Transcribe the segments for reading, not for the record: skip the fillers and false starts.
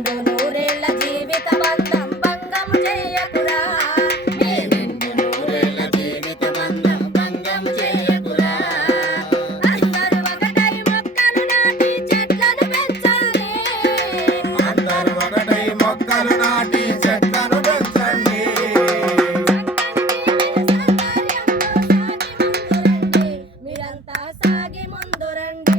నిండు నూరేళ్ల జీవిత బంధం భంగం చేయకురా నీ నిండు నూరేళ్ల జీవిత బంధం భంగం చేయకురా అందరూ ఒకటై మొక్కలు నాటి చెట్లను పెంచాలి అందరూ ఒకటై మొక్కలు నాటి చెట్లను పెంచండి మీరంతా సాగి ముందు రండి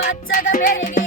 పచ్చగా పెరిగి